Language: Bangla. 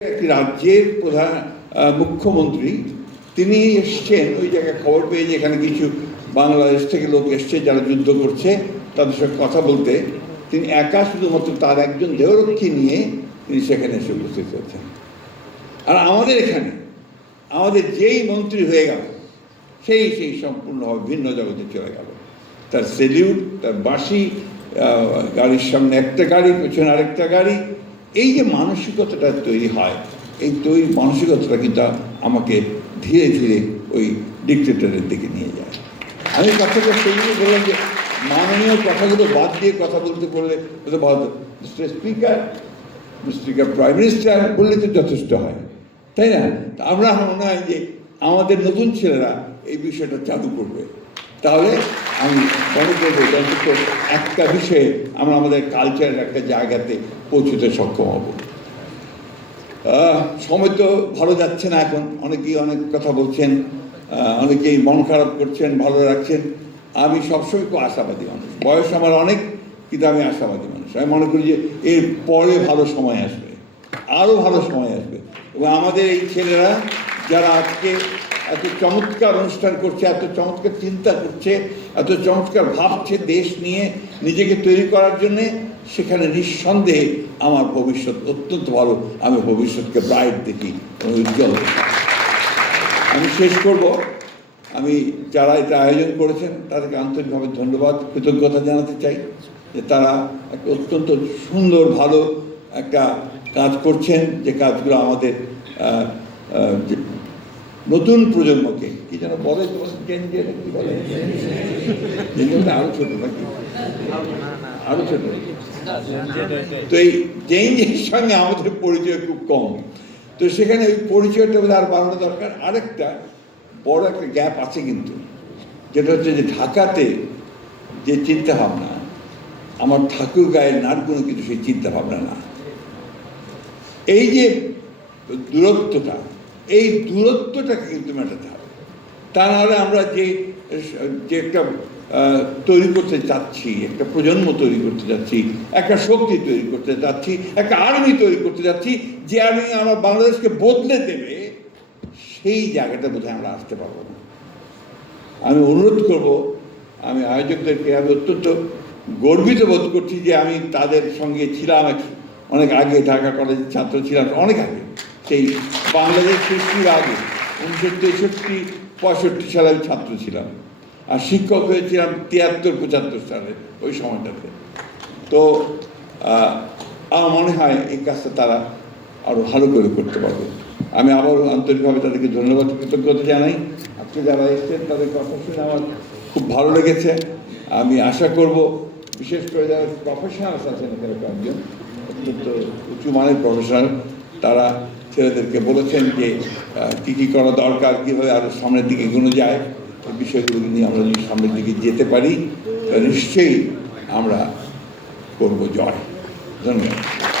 একটি রাজ্যের প্রধান মুখ্যমন্ত্রী, তিনি এসছেন, ওই জায়গায় খবর পেয়ে যে এখানে কিছু বাংলাদেশ থেকে লোক এসছে যারা যুদ্ধ করছে, তাদের সঙ্গে কথা বলতে। তিনি একা শুধুমাত্র তার একজন দেহরক্ষী নিয়ে তিনি সেখানে এসে উপস্থিত হয়েছেন। আর আমাদের এখানে, আমাদের যেই মন্ত্রী হয়ে গেল, সেই সেই সম্পূর্ণভাবে ভিন্ন জগতে চলে গেল। তার সেলিউট তার বাঁশি গাড়ির সামনে একটা গাড়ি, পেছনে আরেকটা গাড়ি এই যে মানসিকতাটা তৈরি হয়, এই তৈরি মানসিকতাটা কিন্তু আমাকে ধীরে ধীরে ওই ডিক্টেটরের দিকে নিয়ে যায়। আমি কথাটা সেই জন্য বললাম যে মাননীয় কথাগুলো বাদ দিয়ে কথা বলতে বললে স্পিকার স্পিকার প্রাইম মিনিস্টার বললে তো যথেষ্ট হয়। তাই না? আমরা মনে হয় যে আমাদের নতুন ছেলেরা এই বিষয়টা চালু করবে। তাহলে আমি মনে করব অন্তত একটা বিষয়ে আমরা আমাদের কালচারের একটা জায়গাতে পৌঁছতে সক্ষম হব। সময় তো ভালো যাচ্ছে না এখন। অনেকেই অনেক কথা বলছেন অনেকেই মন খারাপ করছেন, ভালো রাখছেন আমি সবসময় খুব আশাবাদী মানুষ। বয়স আমার অনেক, কিন্তু আমি আশাবাদী মানুষ। আমি মনে করি যে এর পরে ভালো সময় আসবে আরও ভালো সময় আসবে। এবং আমাদের এই ছেলেরা যারা আজকে এত চমৎকার অনুষ্ঠান করছে, এত চমৎকার চিন্তা করছে, এত চমৎকার ভাবছে দেশ নিয়ে, নিজেকে তৈরি করার জন্যে, সেখানে নিঃসন্দেহে আমার ভবিষ্যৎ অত্যন্ত ভালো। আমি ভবিষ্যৎকে ব্রাইট দেখি উজ্জ্বল আমি শেষ করব। আমি যারা এটা আয়োজন করেছেন, তাদেরকে আন্তরিকভাবে ধন্যবাদ, কৃতজ্ঞতা জানাতে চাই যে তারা একটা অত্যন্ত সুন্দর, ভালো একটা কাজ করছেন, যে কাজগুলো আমাদের নতুন প্রজন্মকে, কি যেন বলে কি বলে? আরও ছোট নাকি? আরও ছোট। তো এই চেঞ্জের সঙ্গে আমাদের পরিচয় খুব কম। তো সেখানে ওই পরিচয়টা আর বাড়ানো দরকার। আরেকটা বড় একটা গ্যাপ আছে কিন্তু। যেটা হচ্ছে যে ঢাকাতে যে চিন্তা ভাবনা আমার ঠাকুর গায়ের নার কোনো কিছু সেই চিন্তা ভাবনা না। এই যে দূরত্বটা এই দূরত্বটাকে কিন্তু মেটাতে হবে। তা নাহলে আমরা যে যে একটা তৈরি করতে চাচ্ছি, একটা প্রজন্ম তৈরি করতে যাচ্ছি একটা শক্তি তৈরি করতে যাচ্ছি একটা আর্মি তৈরি করতে যাচ্ছি যে আর্মি আমার বাংলাদেশকে বদলে দেবে, সেই জায়গাটা বোধহয় আমরা আসতে পারব না। আমি অনুরোধ করব, আমি আয়োজকদেরকে, আমি অত্যন্ত গর্বিত বোধ করছি যে আমি তাদের সঙ্গে ছিলাম, অনেক আগে ঢাকা কলেজের ছাত্র ছিলাম, অনেক আগে। সেই বাংলাদেশ সৃষ্টির আগে উনিশশো তেষট্টি পঁয়ষট্টি সালে আমি ছাত্র ছিলাম। আর শিক্ষক হয়েছিলাম তিয়াত্তর পঁচাত্তর সালে, ওই সময়টাতে। তো আমার মনে হয় এই কাজটা তারা আরও ভালো করে করতে পারবে। আমি আবারও আন্তরিকভাবে তাদেরকে ধন্যবাদ কৃতজ্ঞতা জানাই। আজকে যারা এসছেন, তাদের কথা শুনে আমার খুব ভালো লেগেছে। আমি আশা করব, বিশেষ করে যারা প্রফেশনালস আছেন এখানে কয়েকজন, অত্যন্ত উঁচু মানের প্রফেশনাল তারা ছেলেদেরকে বলেছেন যে কী কী করা দরকার, কীভাবে আরও সামনের দিকে এগোনো যায়, এই বিষয়গুলো নিয়ে আমরা যদি সামনের দিকে যেতে পারি, তাহলে নিশ্চয়ই আমরা করব জয়। ধন্যবাদ।